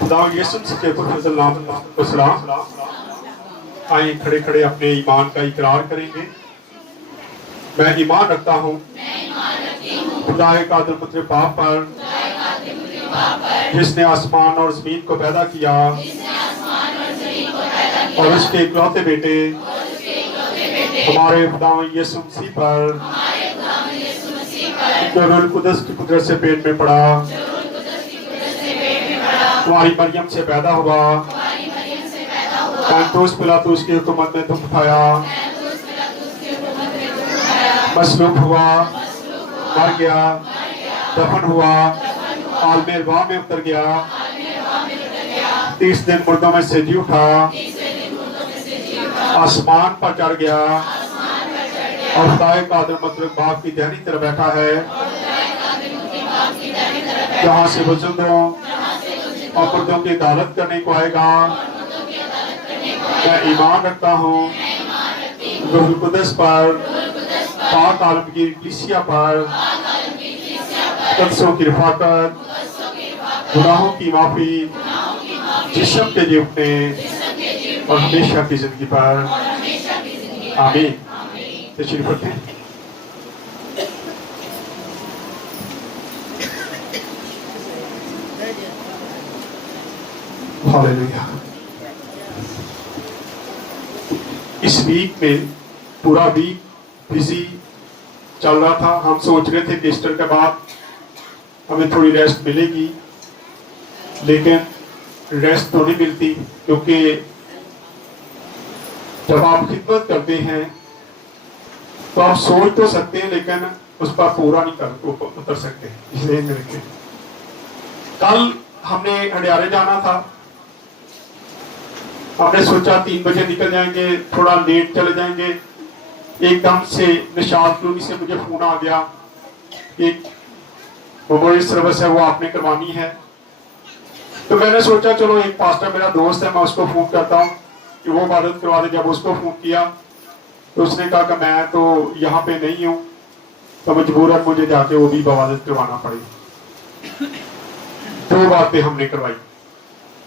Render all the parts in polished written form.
खुदा यीशु मसीह के फजल नाम को सलाम। आइए खड़े खड़े अपने ईमान का इकरार करेंगे। मैं ईमान रखता हूँ खुदा कादिर पुत्र बाप पर, जिसने आसमान और जमीन को पैदा किया और उसके इकलौते बेटे हमारे खुदा यीशु मसीह पर, जो रूह कुदस की कुदरत से पेट में पड़ा, तुम्हारी मरियम से पैदा हुआ, पैंतोस पिलातुस की हुकूमत में दुख उठाया, मसलूब हुआ, मर गया, दफन हुआ, आलमे अरवाह में उतर गया, 30 दिन मुर्दों में से जी उठा, आसमान पर चढ़ गया और खुदाए कादिर मतलब बाप की दाहिनी तरफ बैठा है, जहाँ से बुजुर्गों और मुर्दों की अदालत करने को आएगा। मैं ईमान रखता हूँ रूह कुदस पर, पाक आलमगीर कलीसिया पर, कदसों की रफाकत, गुनाहों की माफी, जिस्म के जीवने और हमेशा की जिंदगी पर। आमीन। तशरीफ रखें। हालेलुया। इस वीक में पूरा वीक बिजी चल रहा था। हम सोच रहे थे कि ईस्टर के बाद हमें थोड़ी रेस्ट मिलेगी, लेकिन रेस्ट तो नहीं मिलती, क्योंकि जब आप खिदमत करते हैं तो आप सोच तो सकते हैं लेकिन उस पर पूरा नहीं कर उतर सकते। इसलिए रखें। कल हमने हंडियारे जाना था। हमने सोचा 3 बजे निकल जाएंगे, थोड़ा लेट चले जाएंगे। एकदम से निशात कॉलोनी से मुझे फोन आ गया, एक मेमोरियल सर्विस है वो आपने करवानी है। तो मैंने सोचा चलो एक पास्टर मेरा दोस्त है, मैं उसको फोन करता हूँ कि वो इबादत करवा दे। जब उसको फोन किया तो उसने कहा कि मैं तो यहाँ पे नहीं हूँ, तो मजबूरन मुझे जाके वो भी इबादत करवाना पड़ी। 2 बातें हमने करवाई।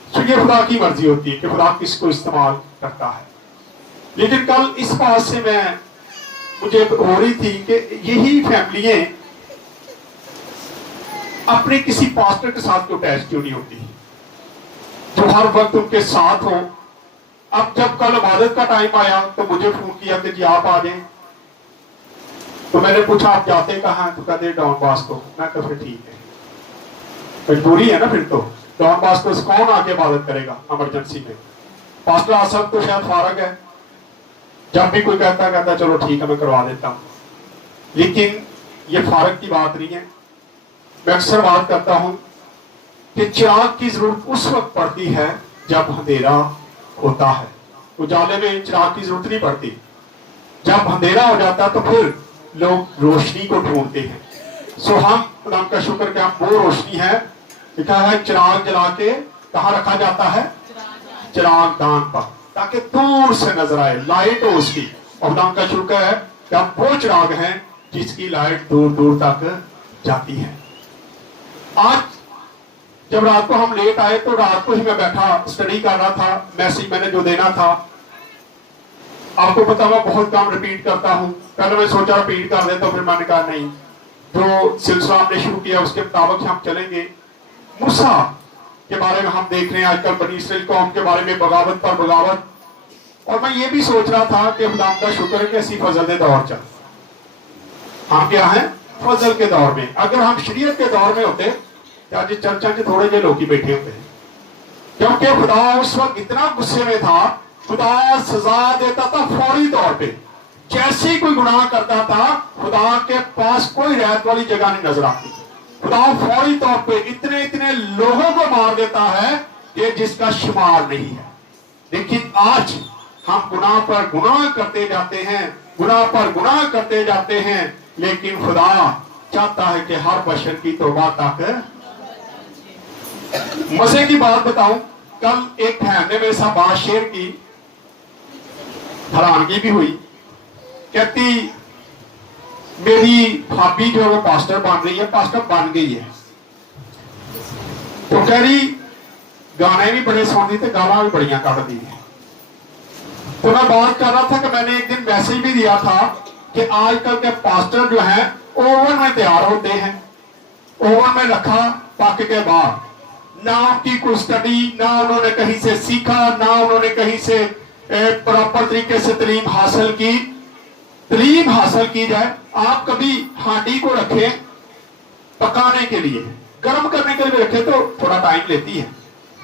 तो ये खुदा की मर्जी होती है कि खुदा किसको इस्तेमाल करता है। लेकिन कल इस बात से मुझे हो रही थी कि यही फैमिलियां अपने किसी पास्टर के साथ क्यों अटैच क्यों नहीं होती, जो हर वक्त उनके साथ हो। अब जब कल इबादत का टाइम आया तो मुझे फोन किया कि जी आप आ जाएं। तो मैंने पूछा आप जाते कहाँ हैं? तो कहते डॉन बॉस्को। मैं कहा फिर ठीक है, मजबूरी है ना। फिर तो डॉन बॉस्को से कौन आके इबादत करेगा इमरजेंसी में? पास्टर आसफ तो शायद फारग है, जब भी कोई कहता चलो ठीक है मैं करवा देता हूँ। लेकिन ये फारग की बात नहीं है। मैं अक्सर बात करता हूँ कि चिराग की जरूरत उस वक्त पड़ती है जब अंधेरा होता है। उजाले में चिराग की जरूरत नहीं पड़ती। जब अंधेरा हो जाता तो फिर लोग रोशनी को ढूंढते हैं। सो हम खुदा का शुक्र कि हम वो रोशनी है। लिखा है चिराग जला के कहाँ रखा जाता है? चिराग दान पर, ताकि दूर से नजर आए, लाइट हो उसकी। और खुदा का शुक्र है कि हम वो चिराग हैं जिसकी लाइट दूर दूर तक जाती है। आज जब रात को हम लेट आए तो रात को ही मैं बैठा स्टडी कर रहा था। मैसेज मैंने जो देना था, आपको पता हुआ बहुत काम रिपीट करता हूं। पहले मैं सोचा रिपीट कर देता, फिर मैंने कहा नहीं, जो सिलसिला हमने शुरू किया उसके मुताबिक हम चलेंगे। मूसा के बारे में हम देख रहे हैं आजकल, बनी इसराइल कौम के बारे में बगावत पर बगावत। और मैं ये भी सोच रहा था कि खुदा का शुक्र है कि ऐसी फजल के दौर चल। हम क्या है? फजल के दौर में। अगर हम शरीयत के दौर में होते तो आज चर्चा के थोड़े जे लोग ही बैठे होते हैं, क्योंकि खुदा उस वक्त इतना गुस्से में था। खुदा सजा देता था फौरी तौर पे। जैसे ही कोई गुनाह करता था खुदा के पास कोई रहत वाली जगह नहीं नजर आती। खुदा फौरी तौर पे इतने इतने लोगों को मार देता है कि जिसका शुमार नहीं है। लेकिन आज हम गुनाह पर गुनाह करते जाते हैं, गुनाह पर गुनाह करते जाते हैं। लेकिन खुदा चाहता है कि हर बशर की तौबा तक। मजे की बात बताऊं, कल एक बहन ने मेरे साथ बात शेयर की, हैरानगी भी हुई। कहती मेरी भाभी जो है वो पास्टर बन रही है, पास्टर बन गई है। तो कह रही गाने भी बड़े सुनती थे, गाला भी बढ़िया कट दी। तो मैं बात कर रहा था कि मैंने एक दिन मैसेज भी दिया था कि आजकल के पास्टर जो हैं ओवन में तैयार होते हैं, ओवन में रखा पक के बाद, ना उनकी कोई स्टडी, ना उन्होंने कहीं से सीखा, ना उन्होंने कहीं से प्रॉपर तरीके से तालीम हासिल की। तालीम हासिल की जाए, आप कभी हांडी को रखें पकाने के लिए, गर्म करने के लिए रखें तो थोड़ा टाइम लेती है,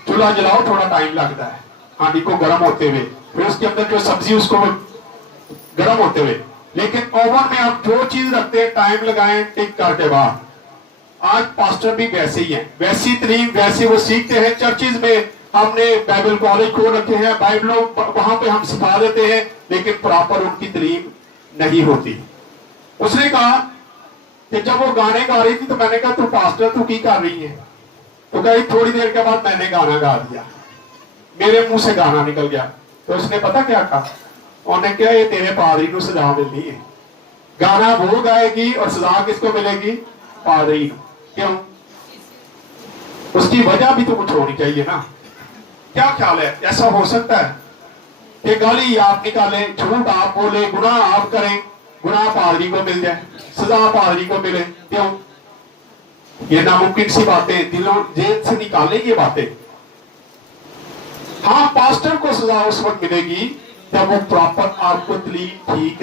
चूल्हा जलाओ थोड़ा टाइम लगता है हांडी को गर्म होते हुए, फिर उसके अंदर जो सब्जी उसको गर्म होते हुए। लेकिन ओवन में आप जो चीज रखते हैं टाइम लगाएं टिक करके बाद। आज पास्टर भी वैसे ही हैं, वैसी तालीम वैसे वो सीखते हैं। चर्चिज में हमने बाइबल कॉलेज खोल रखे हैं, बाइबल वहां पे हम सिखा देते हैं, लेकिन प्रॉपर उनकी तालीम नहीं होती। उसने कहा कि जब वो गाने गा रही थी तो मैंने कहा तू पास्टर तू की कर रही है? तो कही थोड़ी देर के बाद मैंने गाना गा दिया, मेरे मुंह से गाना निकल गया। तो उसने पता क्या कहा, उन्होंने कहा ये तेरे पादरी को सजा मिलनी है, गाना वो गाएगी और सजा किसको मिलेगी? पादरी को। क्यों? उसकी वजह भी तो कुछ होनी चाहिए ना। क्या ख्याल है, ऐसा हो सकता है कि गाली आप निकालें, झूठ आप बोले, गुनाह आप करें, गुनाह पादरी को मिल जाए, सजा पादरी को मिले? क्यों? ये नामुमकिन सी बातें, दिलों जेल से निकालें ये बातें। हाँ, पास्टर को सजा उस वक्त मिलेगी जब वो प्रॉपर आपको तालीम ठीक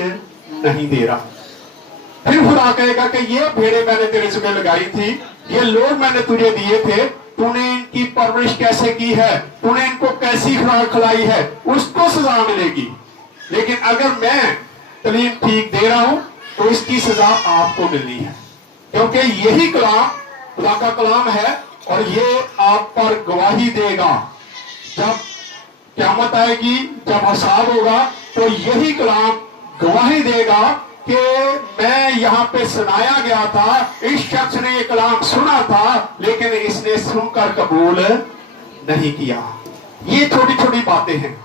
नहीं दे रहा। फिर खुदा कहेगा कि ये भेड़े मैंने तेरे जिम्मे लगाई थी, ये लोग मैंने तुझे दिए थे, तूने इनकी परवरिश कैसे की है, तूने इनको कैसी खुराक खिलाई है, उसको सजा मिलेगी। लेकिन अगर मैं तालीम ठीक दे रहा हूं तो इसकी सजा आपको मिलनी है, क्योंकि यही कलाम खुदा का कलाम है और ये आप पर गवाही देगा। जब क़यामत आएगी, जब हिसाब होगा, तो यही कलाम गवाही देगा कि मैं यहाँ पे सुनाया गया था, इस शख्स ने ये कलाम सुना था, लेकिन इसने सुनकर कबूल नहीं किया। ये छोटी छोटी बातें हैं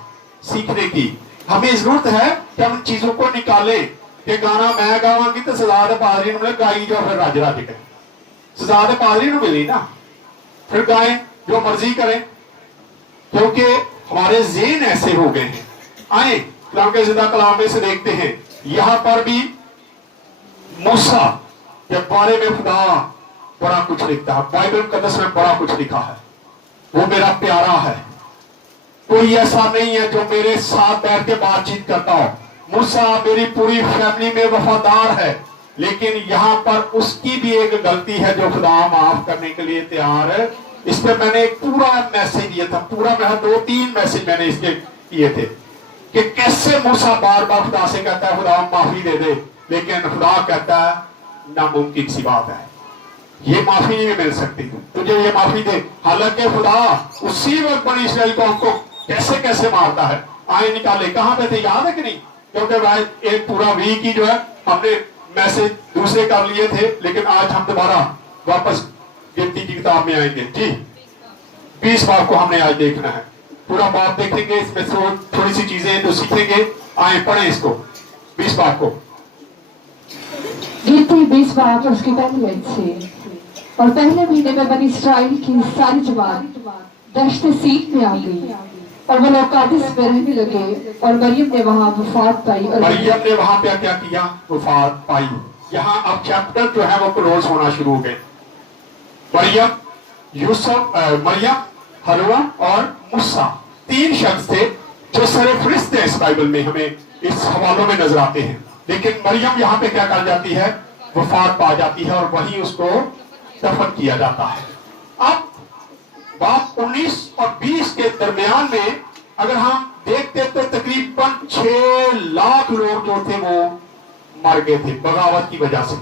सीखने की। हमें जरूरत है कि हम चीजों को निकालें कि गाना मैं गावांगी तो सजा दे पादरी ने गाई जो फिर राज राज के सजा दे पादरी ने मिली ना, फिर गाएं जो मर्जी करें, क्योंकि हमारे ज़हन ऐसे हो गए हैं। आए कलाम के जिंदा कलाम में से देखते हैं, यहां पर भी मूसा के बारे में खुदा बड़ा कुछ लिखता है। बाइबल मुकद्दस में बड़ा कुछ लिखा है, वो मेरा प्यारा है, कोई ऐसा नहीं है जो मेरे साथ बैठ के बातचीत करता हो। मूसा मेरी पूरी फैमिली में वफादार है, लेकिन यहां पर उसकी भी एक गलती है जो खुदा माफ करने के लिए तैयार है। इस पे मैंने एक पूरा मैसेज दिया था, पूरा मैं 2-3 मैसेज मैंने इसके किए थे कि कैसे मूसा बार बार खुदा से कहता है खुदा माफी दे दे, लेकिन खुदा कहता है नामुमकिन सी बात है, ये माफी नहीं मिल सकती, तुझे ये माफी दे। हालांकि खुदा उसी वक्त बनी इसराइल को हमको कैसे कैसे मारता है। आए निकाले कहां पे थे, याद है कि नहीं? क्योंकि भाई एक पूरा वीक ही जो है हमने मैसेज दूसरे कर लिए थे, लेकिन आज हम दोबारा वापस गिनती की किताब में आएंगे जी। 20 बाब को हमने आज देखना है, पूरा बाब देखेंगे, इसमें थोड़ी सी चीजें तो सीखेंगे। आए पढ़े इसको 20 बाब को। गिनती 20 बाब उसकी पहली आयत से। और पहले महीने में बनी इसराइल की सारी जमात दश्त सीन में आ गई और वो लोग कादिस में रहने लगे, और मरियम ने वहां वफात पाई। और मरियम ने वहां पे क्या किया? वफात पाई। यहाँ अब चैप्टर जो है वो क्लोज होना शुरू हो गए। मरियम, यूसुफ, मरियम, हलवा और मूसा 3 शख्स थे जो सरफरिस्त थे इस बाइबल में, हमें इस हवालों में नजर आते हैं। लेकिन मरियम यहाँ पे क्या कर जाती है? वफात पा जाती है और वहीं उसको दफन किया जाता है। अब बात 19 और 20 के दरमियान में अगर हम देखते तो तकरीबन 6 लाख लोग जो थे वो मर गए थे बगावत की वजह से।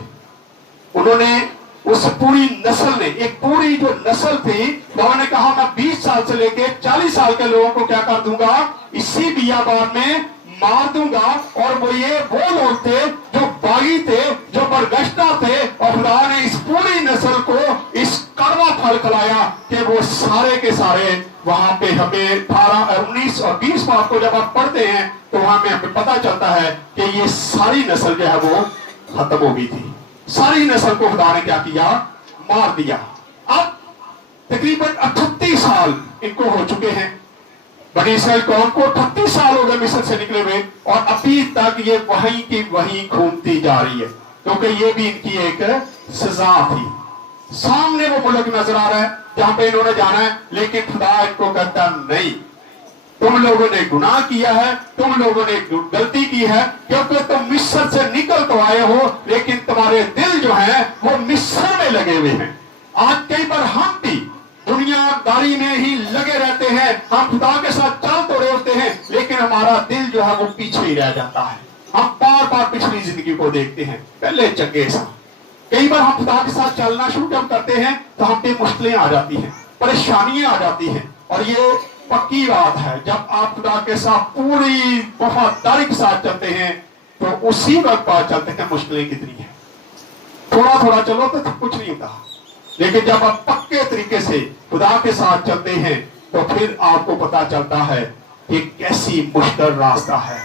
उन्होंने उस पूरी नस्ल ने, एक पूरी जो नस्ल थी, उन्होंने कहा मैं 20 साल से लेके 40 साल के लोगों को क्या कर दूंगा, इसी बियाबान में मार दूंगा। और वो लोग थे जो बागी थे, जो बरगश्ता थे, और खुदा ने इस पूरी नस्ल को इस कड़वा फल खिलाया कि वो सारे के सारे वहां पे हमें 18, 19 और 20 बात को जब आप पढ़ते हैं तो वहां में हमें पता चलता है कि ये सारी नस्ल जो है वो खत्म हो गई थी। सारी नस्ल को खुदा ने क्या किया? मार दिया। अब तकरीबन 38 साल इनको हो चुके हैं। बनी इसराइल कौम को 38 साल हो गए मिस्र से निकले हुए, और अभी तक ये वहीं की वहीं घूमती जा रही है, क्योंकि ये भी इनकी एक सजा थी। सामने वो मुल्क नजर आ रहा है जहां पे इन्होंने जाना है, लेकिन खुदा इनको कहता नहीं, तुम लोगों ने गुनाह किया है, तुम लोगों ने गलती की है, क्योंकि तुम मिस्र से निकल तो आए हो, लेकिन तुम्हारे दिल जो है वो मिस्र में लगे हुए हैं। आज कई बार हम भी दुनियादारी में ही लगे रहते हैं, हम खुदा के साथ चल तो रहे होते हैं, लेकिन हमारा दिल जो है वो पीछे ही रह जाता है। हम बार बार पिछली जिंदगी को देखते हैं, पहले चंगे सा। कई बार हम खुदा के साथ चलना शुरू जब करते हैं तो हम पे मुश्किलें आ जाती हैं, परेशानियां आ जाती हैं, और ये पक्की बात है, जब आप खुदा के साथ पूरी वफादारी के साथ चलते हैं तो उसी वक्त पता चलते हैं मुश्किलें कितनी है। थोड़ा थोड़ा चलो तो कुछ नहीं होता, लेकिन जब आप पक्के तरीके से खुदा के साथ चलते हैं तो फिर आपको पता चलता है कि कैसी मुश्किल रास्ता है।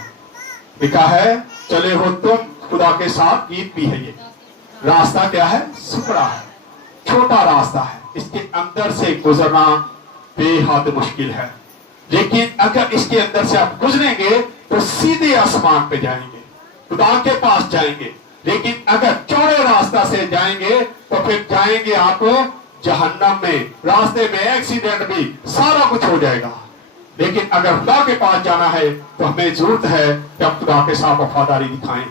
लिखा है, चले हो तुम खुदा के साथ, गीत भी है ये। रास्ता क्या है? सुकड़ा है, छोटा रास्ता है, इसके अंदर से गुजरना बेहद मुश्किल है, लेकिन अगर इसके अंदर से आप गुजरेंगे तो सीधे आसमान पे जाएंगे, खुदा के पास जाएंगे। लेकिन अगर चौड़े रास्ता से जाएंगे तो फिर जाएंगे आप जहन्नम में, रास्ते में एक्सीडेंट भी, सारा कुछ हो जाएगा। लेकिन अगर खुदा के पास जाना है तो हमें जरूरत है कि हम खुदा के साथ वफादारी दिखाएं।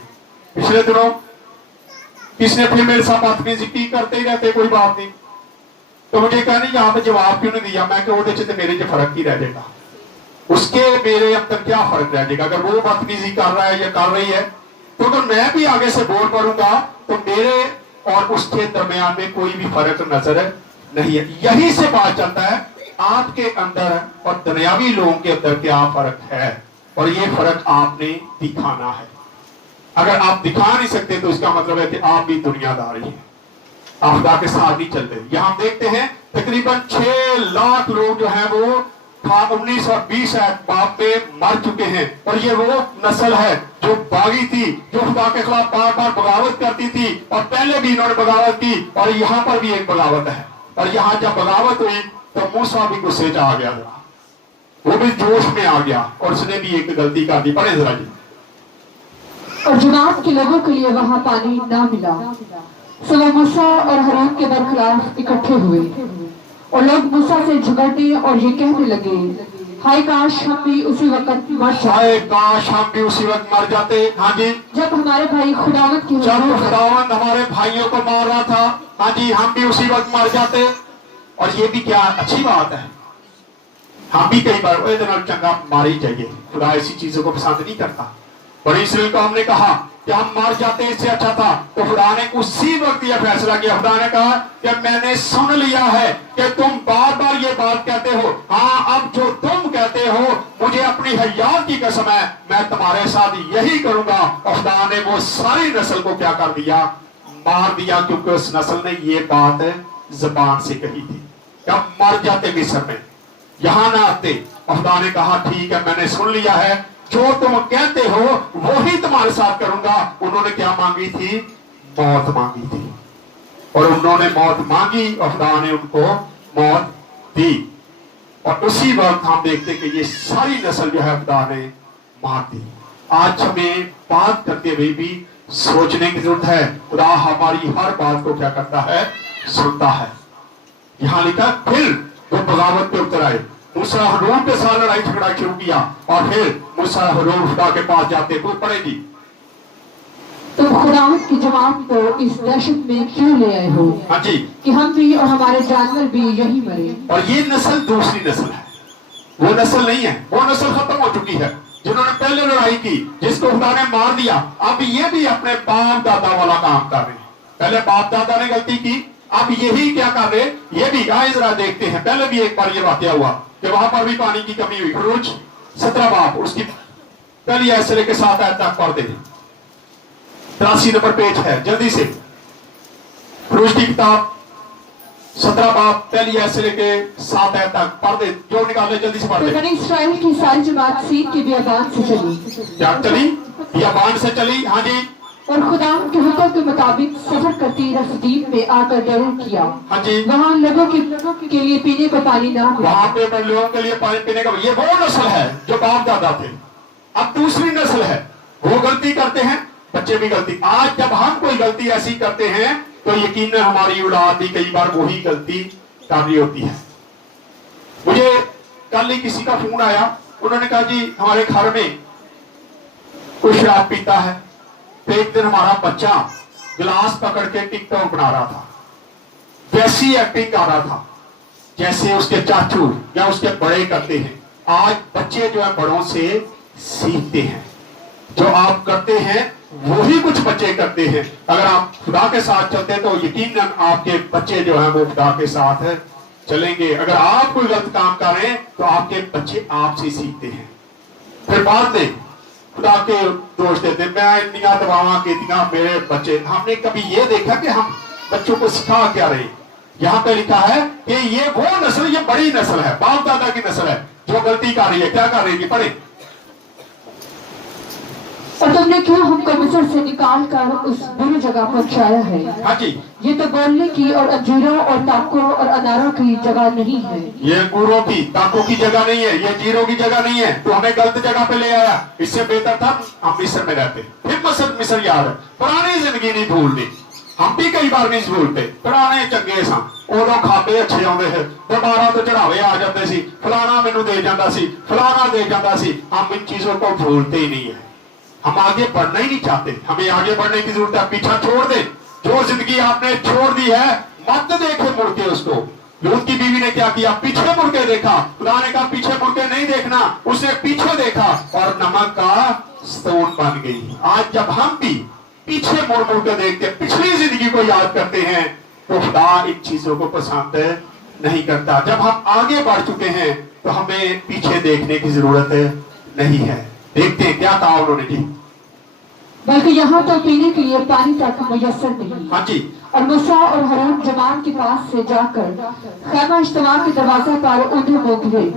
पिछले दिनों किसने फिर मेरे साथ बदतमीजी करते ही रहते, कोई बात नहीं, तो मुझे कहा नहीं यहाँ पे जवाब क्यों नहीं दिया। मैं क्या वो मेरे जो फर्क ही रह जाएगा, उसके मेरे अंदर क्या फर्क रह जाएगा। अगर वो बदतमीजी कर रहा है या कर रही है तो अगर मैं भी आगे से बोल पड़ूंगा तो मेरे और उसके दरमियान में कोई भी फर्क नजर नहीं है। यही से बात चलता है आपके अंदर और दुनियावी लोगों के अंदर क्या फर्क है, और ये फर्क आपने दिखाना है। अगर आप दिखा नहीं सकते तो इसका मतलब है कि आप भी दुनियादारी हैं, आप खुदा के साथ नहीं चलते। यहां देखते हैं तकरीबन 6 लाख लोग जो हैं वो 1920 बाप में मर चुके हैं, और ये वो नस्ल है जो बागी थी, जो खुदा के खिलाफ बार बार बगावत करती थी, और पहले भी इन्होंने बगावत की, और यहाँ पर भी एक बगावत है। और यहाँ जब बगावत हुई तो मूसा भी गुस्से से आ गया, वो भी जोश में आ गया, और उसने भी एक गलती कर दी। पढ़े जरा जी। और जमात के लोगों के लिए वहां पानी ना मिला, सो वो मूसा और हारून के बरखिलाफ इकट्ठे हुए, और लोग मूसा से झगड़ने और ये कहने लगे, हाय काश हम भी उसी वक्त मर जाते, हाय काश हम भी उसी वक्त मर जाते। हाँ जी, जब हमारे भाई खुदावंद की जब खुदावंद हमारे भाइयों को मार रहा था, हाँ जी, हम भी उसी वक्त मर जाते। और ये भी क्या अच्छी बात है, हम भी कई बार चंगा मार ही चाहिए, खुदा ऐसी चीजों को पसंद नहीं करता। बड़ी इसराइल को हमने कहा कि हम मर जाते, इससे अच्छा था, तो खुदा ने उसी वक्त यह फैसला किया। खुदा ने कहा कि मैंने सुन लिया है कि तुम बार बार ये बात कहते हो, हाँ अब जो तुम कहते हो मुझे अपनी हयात की कसम है, मैं तुम्हारे साथ यही करूंगा। और खुदा ने वो सारी नस्ल को क्या कर दिया? मार दिया, क्योंकि उस नस्ल ने ये बात जबान से कही थी कि हम मर जाते मिस्र में, यहां ना आते। और खुदा ने कहा ठीक है, मैंने सुन लिया है, जो तुम कहते हो वही तुम्हारे साथ करूंगा। उन्होंने क्या मांगी थी? मौत मांगी थी, और उन्होंने मौत मांगी और खुदा ने उनको मौत दी। और उसी वक्त हम देखते कि ये सारी नस्ल जो है खुदा ने मार दी। आज हमें बात करते हुए भी सोचने की जरूरत है, खुदा हमारी हर बात को क्या करता है? सुनता है। यहां लिखा फिर वो बगावत पे उतर आए, मूसा हारून के साथ लड़ाई झगड़ा शुरू किया, और फिर मूसा हारून खुदा के पास जाते। तो पड़ेगी, तुम खुदावंद की जमात को इस दहशत में क्यों ले आए हो? हाँ जी, कि हम भी और हमारे जानवर भी यही मरे। और ये नस्ल दूसरी नस्ल है, वो नस्ल नहीं है, वो नस्ल खत्म हो चुकी है जिन्होंने पहले लड़ाई की, जिसको खुदा ने मार दिया। अब ये भी अपने बाप दादा वाला काम कर रहे हैं। पहले बाप दादा ने गलती की, अब यही क्या कर रहे? ये भी आए जरा देखते हैं। पहले भी एक बार ये वाकया हुआ कि वहां पर भी पानी की कमी हुई। खरूज 17 बाप उसकी पहली ऐसे लेके 7 आयत तक पढ़ दे, 83 नंबर पेज है, जल्दी से। खरूज की किताब 17 बाप पहली ऐसे लेके 7 आयत तक पढ़ दे, जो निकाले जल्दी से पढ़ दे। बनी इस्राएल की सारी जमात सीन के बियाबान से चली। क्या चली? बियाबान से चली, हाँ जी। اور خدا کے حکم کے مطابق سفر کرتی رفدیم میں آ کر ڈرو کیا. ہاں جی وہاں لوگوں کے لیے پینے کو پانی نہ ہوا. وہاں پہ لوگوں کے لیے پانی پینے کا یہ وہ نسل ہے جو باپ دادا تھے. اب دوسری نسل ہے وہ غلطی کرتے ہیں بچے بھی غلطی. آج جب ہم کوئی غلطی ایسی کرتے ہیں تو یقیناً ہماری اولاد بھی کئی بار وہی غلطی کر رہی ہوتی ہے. مجھے کل ہی کسی کا فون آیا, انہوں نے کہا جی ہمارے گھر میں کوئی شراب پیتا ہے. تو ایک دن ہمارا بچہ گلاس پکڑ کے ٹک ٹاک بنا رہا تھا, ویسی ایکٹنگ کر رہا تھا جیسے اس کے چاچو یا اس کے بڑے کرتے ہیں. آج بچے جو ہے بڑوں سے سیکھتے ہیں, جو آپ کرتے ہیں وہی کچھ بچے کرتے ہیں. اگر آپ خدا کے ساتھ چلتے ہیں تو یقیناً آپ کے بچے جو ہیں وہ خدا کے ساتھ چلیں گے. اگر آپ کوئی غلط کام کر رہے ہیں تو آپ کے بچے آپ سے سیکھتے ہیں. پھر بعد میں خدا کے دوست دیتے ہیں, میں اتنی دعاواں کیتیاں میرے بچے. ہم نے کبھی یہ دیکھا کہ ہم بچوں کو سکھا کیا رہے ہیں؟ یہاں پہ لکھا ہے کہ یہ وہ نسل, یہ بڑی نسل ہے, باپ دادا کی نسل ہے جو غلطی کر رہی ہے. کیا کر رہی ہے؟ پڑھیں. اور تم نے کیوں ہم کو مصر سے نکال کر اس بری جگہ پہنچایا ہے؟ ہاں جی یہ تو بولنے کی اور انجیروں اور تاکوں اور اناروں کی جگہ نہیں ہے. یہ انگوروں کی تاکوں کی جگہ نہیں ہے, یہ جیروں کی جگہ نہیں ہے. تو ہمیں غلط جگہ پہ لے آیا. اس سے بہتر تھا ہم مصر میں رہتے. پھر مصر یاد ہے, پرانی زندگی نہیں بھولنی. ہم بھی کئی بار نہیں بھولتے. پرانے چنگے سن, ادو کھاتے اچھے آتے ہیں, دوبارہ تو چڑھاوے آ جاتے سی, فلانا مینو دے جاتا سی, فلانا دے جاتا سی. ہم ان چیزوں کو بھولتے ہی نہیں ہیں. ہم آگے بڑھنا ہی نہیں چاہتے. ہمیں آگے بڑھنے کی ضرورت ہے. پیچھا چھوڑ دیں. جو زندگی آپ نے چھوڑ دی ہے مت دیکھے مڑ کے اس کو. لوط کی بیوی نے کیا کیا؟ پیچھے مڑ کے دیکھا. خدا نے کہا پیچھے مڑ کے نہیں دیکھنا. اس نے پیچھے دیکھا اور نمک کا ستون بن گئی. آج جب ہم بھی پیچھے مڑ کے دیکھتے پچھلی زندگی کو یاد کرتے ہیں تو خدا ان چیزوں کو پسند نہیں کرتا. جب ہم آگے بڑھ چکے ہیں تو ہمیں پیچھے دیکھنے کی ضرورت نہیں ہے. دیکھتے ہیں کیا کہا انہوں نے. جی بلکہ یہاں تو پینے کے لیے پانی تک میسر نہیں. ہاں جی. اور موسیٰ اور ہارون جماعت کے پاس سے جا کر خیمہ اجتماع کے دروازے پر انہیں موکلے.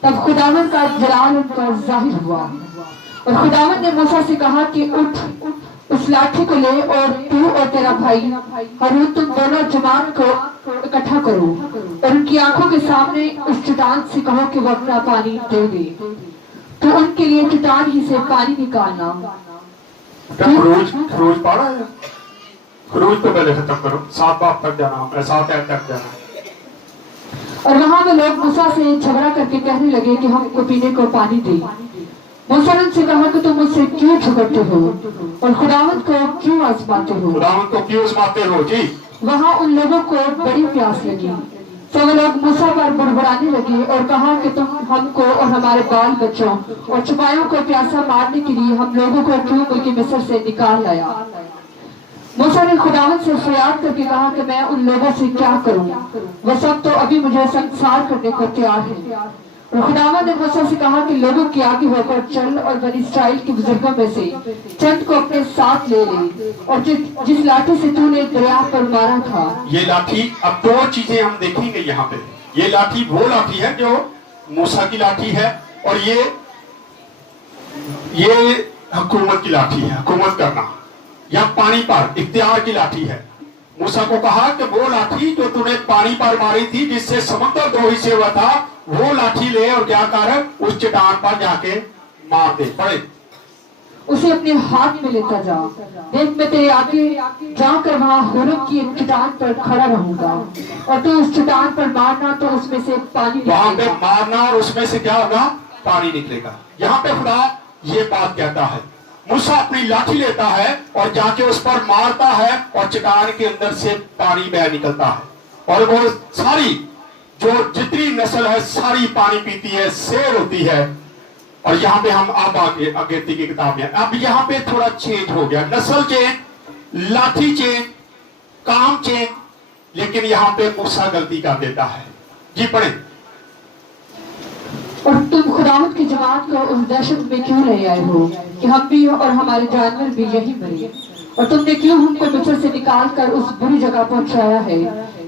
تب خداوند کا جلال ان پر ظاہر ہوا. اور خداوند نے موسیٰ سے کہا کہ اٹھ, اس لاٹھی کو لے اور تو اور تیرا بھائی ہارون تم دونوں جماعت کو اکٹھا کرو اور ان کی آنکھوں کے سامنے اس چٹان سے کہو کہ وہ اپنا پانی دے دے. تو ان کے لیے چٹان ہی سے پانی نکالنا. خروج پڑھا ہے. خروج تو پہلے ختم کرو. 7 باب تک جانا, 7 آیت تک جانا. اور وہاں وہ لوگ موسیٰ سے جھگڑا کر کے کہنے لگے کہ ہم کو پینے کو پانی دے. موسیٰ نے ان سے کہا کہ تم مجھ سے کیوں جھگڑتے ہو اور خداوند کو کیوں آزماتے ہو؟ خداوند کو کیوں آزماتے ہو؟ جی وہاں ان لوگوں کو بڑی پیاس لگی. تو وہ لوگ موسیٰ پر بڑبڑانے لگے اور کہا کہ تم ہم کو اور ہمارے بال بچوں اور چپایوں کو پیاسا مارنے کے لیے ہم لوگوں کو کیوں ملک مصر سے نکال لایا؟ موسیٰ نے خداوند سے فریاد کر کے کہا کہ میں ان لوگوں سے کیا کروں؟ وہ سب تو ابھی مجھے سنسار کرنے کو تیار ہیں. اور خداوند نے موسیٰ سے کہا کہ لوگوں کے آگے ہو کر چل اور بنی اسرائیل کے بزرگوں میں سے چند کو اپنے ساتھ لے لے اور جس لاٹھی سے تو نے دریا پر مارا تھا. یہ لاٹھی, اب 2 چیزیں ہم دیکھیں گے یہاں پہ. یہ لاٹھی وہ لاٹھی ہے جو موسیٰ کی لاٹھی ہے, اور یہ حکومت کی لاٹھی ہے, حکومت کرنا یا پانی پر اختیار کی لاٹھی ہے. موسیٰ کو کہا کہ وہ لاٹھی جو تو نے پانی پر ماری تھی جس سے سمندر 2 حصے ہوا تھا, وہ لاٹھی لے اور کیا کر اس چٹان پر جا کے مار دے. پڑھے. اسے اپنے ہاتھ میں لیتا جا. دیکھ میں تیرے آگے جا کر وہاں ہورب کی چٹان پر کھڑا رہوں گا اور تو اس چٹان پر مارنا تو اس میں سے پانی نکلے گا. وہاں پہ مارنا اور اس میں سے کیا ہوگا؟ پانی نکلے گا. یہاں پہ خدا یہ بات کہتا ہے. موسیٰ اپنی لاٹھی لیتا ہے اور جا کے اس پر مارتا ہے اور چٹان کے اندر سے پانی بہ نکلتا ہے, اور وہ ساری جو جتنی نسل ہے ساری پانی پیتی ہے, سیر ہوتی ہے. اور یہاں پہ ہم اب آگے کی کتاب میں اب یہاں پہ تھوڑا چینج ہو گیا. نسل چینج, لاٹھی چینج, کام چینج, لیکن یہاں پہ موسیٰ غلطی کر دیتا ہے. جی پڑھیں. اور تم خداوند کی جماعت کو اس دہشت میں کیوں لے آئے ہو کہ ہم بھی اور ہمارے جانور بھی یہی مرے؟ اور تم نے کیوں ہم کو مصر سے نکال کر اس بری جگہ پہنچایا ہے؟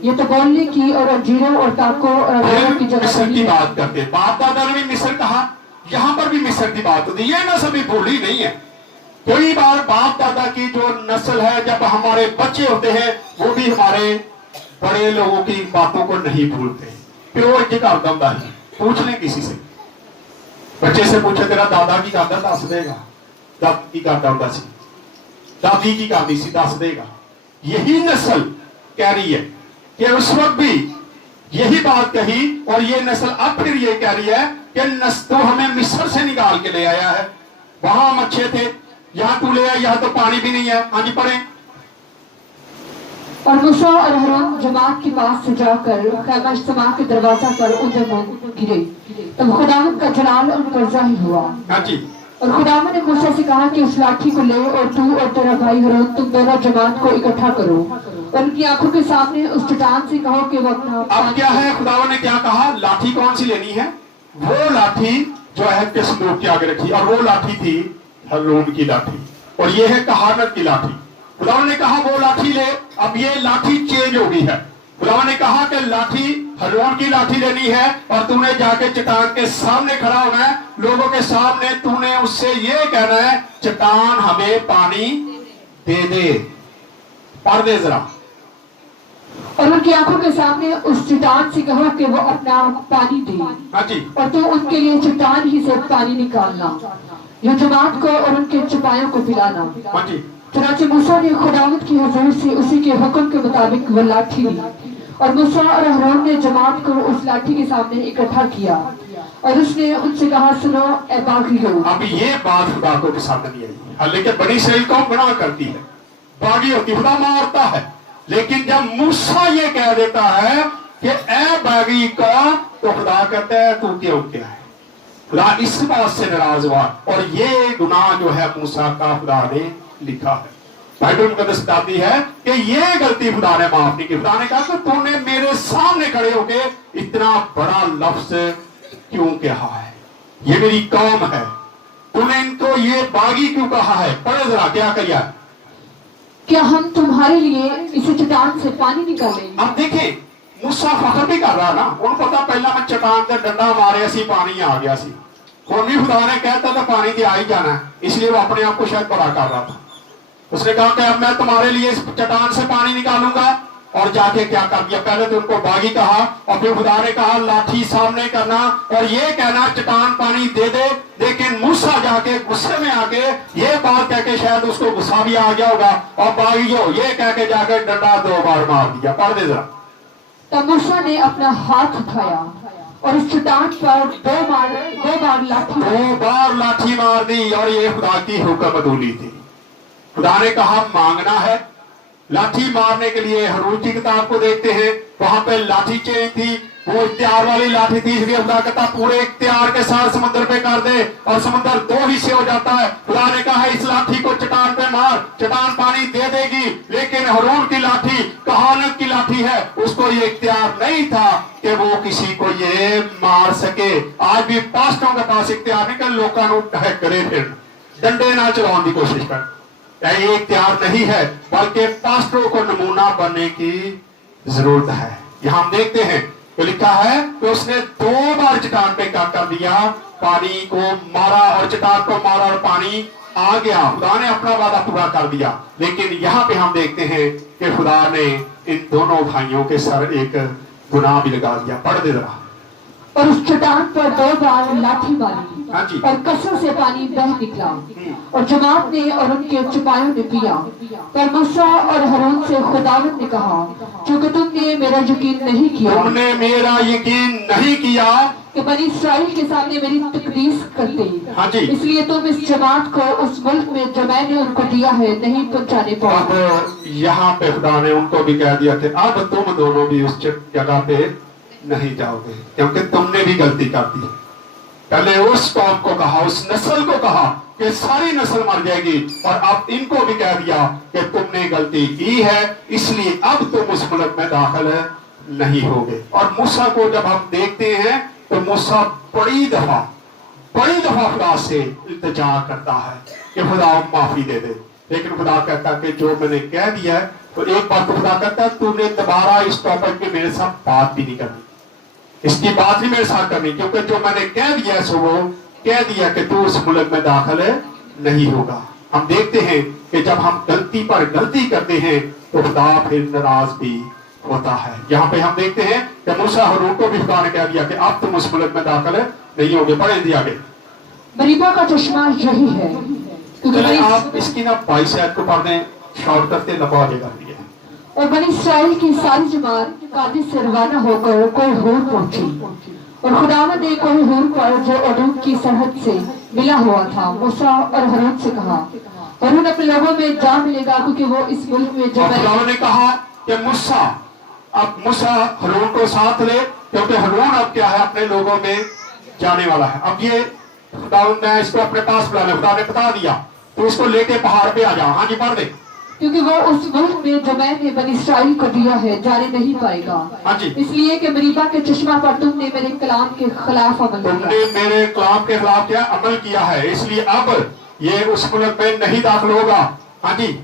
یہ تو بولنے کی اور انجیروں اور تاکوں اور اناروں کی جگہ مصر کی بات کرتے. باپ دادا نے بھی مصر کہا, یہاں پر بھی مصر کی بات ہوتی. یہ نسل بھی بھولی نہیں ہے. कई बार बाप दादा की जो नस्ल है, जब हमारे बच्चे होते हैं वो भी हमारे बड़े लोगों की बातों को नहीं भूलते। फिर वो एक कर दंदा है, पूछ लें किसी से, बच्चे से पूछे तेरा दादा की करदा दस देगा, दादी की करदा होंदा सी, दादी की करदी सी दस देगा। यही नस्ल कह रही है कि उस वक्त भी यही बात कही, और ये नस्ल अब फिर ये कह रही है कि तो हमें मिस्र से निकाल के ले आया है, वहां हम अच्छे थे, यहां तू ले आया, यहां तो पानी भी नहीं है। हाँ जी पढ़े। और मूसा और हारून जमात के पास से जाकर खैमा इज्तिमा के दरवाजा पर उनके मुंह गिरे, तब खुदावंद का जलाल उन पर जाहिर हुआ। हाँ जी। और खुदावंद ने मूसा से कहा कि उस लाठी को ले और तू और तेरा भाई हारून तुम दोनों जमात को इकट्ठा करो और उनकी आंखों के सामने उस चट्टान से कहो कि वो अपना। अब क्या है, खुदावंद ने क्या कहा, लाठी कौन सी लेनी है? वो लाठी जो है किस लोग के आगे रखी, और वो लाठी थी हारून की लाठी, और ये है कहानत की लाठी। खुदावंद ने कहा वो लाठी ले। अब ये लाठी चेंज हो गई है। खुदावंद ने कहा कि लाठी हारून की लाठी लेनी है, और तूने जाके चट्टान के सामने खड़ा होना है, लोगों के सामने तूने उससे ये कहना है चट्टान हमें पानी दे दे। पढ़ दे जरा। और उनकी आंखों के सामने उस चट्टान से कहो कि वो अपना पानी दे। हाँ जी। और तू उनके लिए चट्टान ही से पानी निकालना, जो जमात को और उनके चपायों को पिलाना। हाँ जी। चुनाचे मूसा ने खुदावंद की हुजूर से उसी के हुक्म के मुताबिक वो लाठी ली, और मूसा और हारून ने जमात को उस लाठी के सामने इकट्ठा किया, और उसने उनसे कहा सुनो ए बागियों। अब ये बात खुदा को पसंद नहीं आई। हालांकि बड़ी इसराइल कौम गुनाह करती है, बागी होती, खुदा मारता है, लेकिन जब मूसा ये कह देता है कि ए बागी का, तो खुदा कहता है तू क्यों क्या है। खुदा इस बात से नाराज हुआ, और ये गुनाह जो है मूसा का खुदा ने लिखा है। बाइबल मुकद्दस बताती है कि ये गलती खुदा ने माफ नहीं की। खुदा ने कहा कि तूने मेरे सामने खड़े होके इतना बड़ा लफ्ज क्यों कहा है, ये मेरी कौम है, तूने इनको ये बागी क्यों कहा है। पढ़े जरा क्या किया। क्या हम तुम्हारे लिए इसे चट्टान से पानी निकालें। अब देखें, मूसा फखर भी कर रहा ना, उनको पता पहला मैं चट्टान से डंडा मारे सी पानी आ गया सी, और भी खुदा ने कहता था पानी तो आ ही जाना है, इसलिए वो अपने आप को शायद बड़ा कर रहा था। उसने कहा कि अब मैं तुम्हारे लिए इस चट्टान से पानी निकालूंगा, और जाके क्या कर दिया, पहले तो उनको बागी कहा, और फिर खुदा ने कहा लाठी सामने करना और ये कहना चट्टान पानी दे दे। लेकिन मूसा जाके गुस्से में आके ये बात कह के शायद उसको गुस्सा भी आ गया होगा, और बागी जो ये कह के जाके डंडा 2 बार मार दिया। पढ़ दे जरा। तब मूसा ने अपना हाथ उठाया और उस चट्टान पर 2 बार लाठी मार दी, और ये खुदा की हुक्म अदूली थी। खुदा ने कहा मांगना है। लाठी मारने के लिए हारून की किताब को देखते हैं, वहां पे लाठी चेंज थी, वो इख्तियार वाली लाठी थी, इसलिए खुदा कहता पूरे इख्तियार के साथ समुद्र पे कर दे, और समुद्र 2 हिस्से हो जाता है। खुदा ने कहा इस लाठी को चट्टान पे मार, चट्टान पानी दे देगी। लेकिन हारून की लाठी कहानत की लाठी है, उसको ये इख्तियार नहीं था कि वो किसी को ये मार सके। आज भी पास्टरों के पास इख्तियार नहीं कि लोगों को करे फिर डंडे ना चलाने की कोशिश कर, ये इख्तियार नहीं है, बल्कि पास्टरों को नमूना बनने की जरूरत है। यहां हम देखते हैं तो लिखा है कि उसने 2 बार चट्टान पे क्या कर दिया, पानी को मारा, और चट्टान को मारा और पानी आ गया। खुदा ने अपना वादा पूरा कर दिया। लेकिन यहाँ पे हम देखते हैं कि खुदा ने इन दोनों भाइयों के सर एक गुनाह भी लगा दिया। पढ़ दे रहा। और उस चट्टान पर 2 बार लाठी मारी, हाँ जी। और कसर से पानी बह निकला, और जमात ने और उनके चपायों ने पिया। पर मूसा और हारून से खुदावंद ने कहा क्योंकि तुमने मेरा यकीन नहीं किया, तुमने मेरा यकीन नहीं किया कि बनी इस्राएल के सामने मेरी तकदीस करते। हाँ जी। इसलिए तुम इस जमात को उस मुल्क में जो मैंने उनको दिया है नहीं पहुंचाने पाओगे। अब यहाँ पे खुदा ने उनको भी कह दिया कि अब तुम दोनों भी उस जगह पे नहीं जाओगे, क्योंकि तुमने भी गलती कर दी। पहले उस कौम को कहा, उस नस्ल को कहा कि सारी नस्ल मर जाएगी, और अब इनको भी कह दिया कि तुमने गलती की है, इसलिए अब तुम उस मुल्क में दाखिल नहीं होगे। और मूसा को जब हम देखते हैं तो मूसा बड़ी दफा खुदा से इल्तिजा करता है कि खुदा माफी दे दे। लेकिन खुदा कहता है कि जो मैंने कह दिया है, तो एक बात तो खुदा कहता है तूने दोबारा इस टॉपिक पे मेरे साथ बात भी नहीं करनी, इसकी बात नहीं मेरे साथ करनी, क्योंकि जो मैंने कह दिया सो वो कह दिया कि तू उस मुल्क में दाखिल नहीं होगा। हम देखते हैं कि जब हम गलती पर गलती करते हैं तो खुदा फिर नाराज भी होता है। यहाँ पे हम देखते हैं कि मूसा हारून को भी खुदा ने कह दिया कि अब तुम उस मुल्क में दाखिल नहीं होगे। पढ़े दिया आगे। मरीबा का चश्मा यही है, क्योंकि चलिए बनी- आप इसकी ना 22 आयत को पढ़ दें, शॉर्ट करते लंबा हो जाएगा। और बनी इसराइल की सारी जमात कादिश से रवाना होकर कोई हूर पहुंची, और खुदावंद ने कोई हूर पर जो अदूम की सरहद से मिला हुआ था मूसा और हारून से कहा, हारून अपने लोगों में जा मिलेगा, क्योंकि वो इस मुल्क में जो और मैं खुदावंद ने कहा कि मूसा हारून को साथ ले, क्योंकि हारून अब क्या है, अपने लोगों में जाने वाला है। अब ये खुदावंद ने इसको अपने पास बुला लिया, खुदा ने बता दिया, तो इसको लेके पहाड़ पे आ जाओ। हाँ जी पढ़ दे। क्योंकि वो उस मुल्क में जो मैंने बनी इसराइल को दिया है जाने नहीं पाएगा, हाँ जी। इसलिए कि मरीबा के चश्मा पर तुमने मेरे कलाम के खिलाफ अमल तुमने किया। मेरे कलाम के खिलाफ क्या अमल किया है, इसलिए अब ये उस मुल्क में नहीं दाखिल होगा। हाँ जी।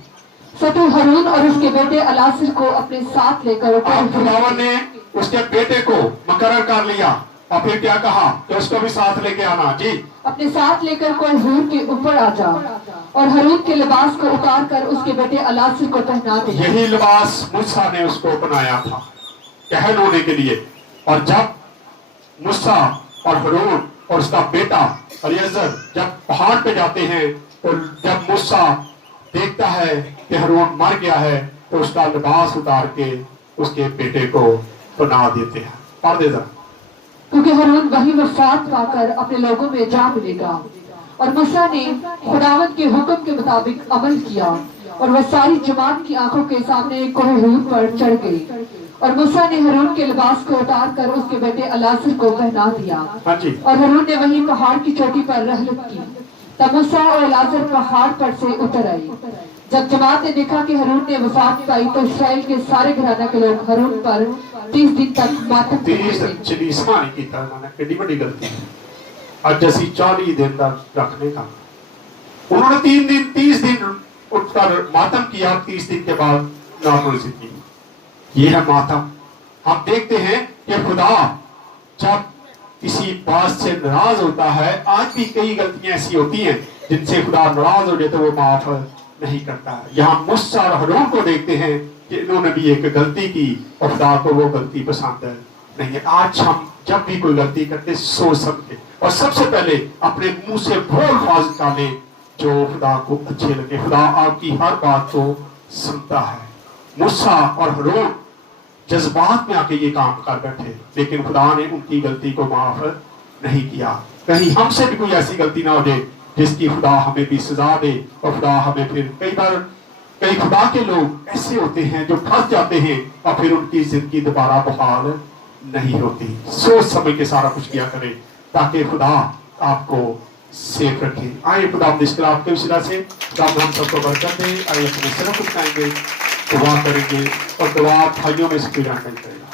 सो तू हारून और उसके बेटे अलासर को अपने साथ लेकर अब खुदावंद ने उसके बेटे को मुकर्रर कर लिया और फिर क्या कहा कि उसको भी साथ लेके आना। जी। अपने साथ लेकर कोई हूर के ऊपर आ जा, और हारून के लिबास को उतार कर उसके बेटे अलासर को पहना दे। यही लिबास मूसा ने उसको बनाया था कहन होने के लिए। और जब मूसा और हारून और उसका बेटा अलीअज़र जब पहाड़ पे जाते हैं, तो जब मूसा देखता है कि हारून मर गया है, तो उसका लिबास उतार के उसके बेटे को बना देते हैं। पढ़ दे जरा। क्योंकि हारून वही वफात पाकर अपने लोगों में जा मिलेगा। और मूसा ने खुदावंद के हुक्म के मुताबिक अमल किया, और वह सारी जमात की आंखों के सामने कोहिनूर पर चढ़ गई। और मूसा ने हारून के लिबास को उतार कर उसके बेटे अलासर को पहना दिया, हाँ जी। और हारून ने वही पहाड़ की चोटी पर रहलत की। तब मूसा और अलासर पहाड़ पर से उतर आए। जब जमात ने देखा कि हारून ने वफात पाई, तो इसराइल के सारे घराना के लोग हारून पर 30 दिन तक मातम करते थे। चलीसमा नहीं कीता उन्होंने, कितनी बड़ी गलती है। ਅੱਜ ਅਸੀਂ 40 दिन ਦਾ रखने का, उन्होंने 30 दिन उठकर मातम किया, 30 दिन के बाद नामुनसिब की। ये है मातम। हम देखते हैं कि खुदा जब किसी बात से नाराज होता है, आज भी कई गलतियां ऐसी होती हैं जिनसे खुदा नाराज हो जाए तो वो माफ नहीं करता है। यहाँ मूसा और हारून को देखते हैं कि इन्होंने भी एक गलती की और खुदा को वो गलती पसंद नहीं है। आज हम जब भी कोई गलती करते सोच समझे और सबसे पहले अपने मुंह से वो अल्फाज निकालें जो खुदा को अच्छे लगे। खुदा आपकी हर बात को सुनता है। मूसा और हारून जज्बात में आके ये काम कर बैठे, लेकिन खुदा ने उनकी गलती को माफ नहीं किया। कहीं हमसे भी कोई ऐसी गलती ना हो जाए जिसकी खुदा हमें भी सजा दे, और खुदा हमें फिर कई खुदा के लोग ऐसे होते हैं जो फंस जाते हैं और फिर उनकी जिंदगी दोबारा बहाल नहीं होती। सोच समझ के सारा कुछ किया करें ताकि खुदा आपको सेफ रखे। आइए खुदा इस कलाम के वसीला से हम सबको बरकत दे। आइए अपने सिर उठाएंगे, दुआ करेंगे और दुआ भाइयों में से करेंगे।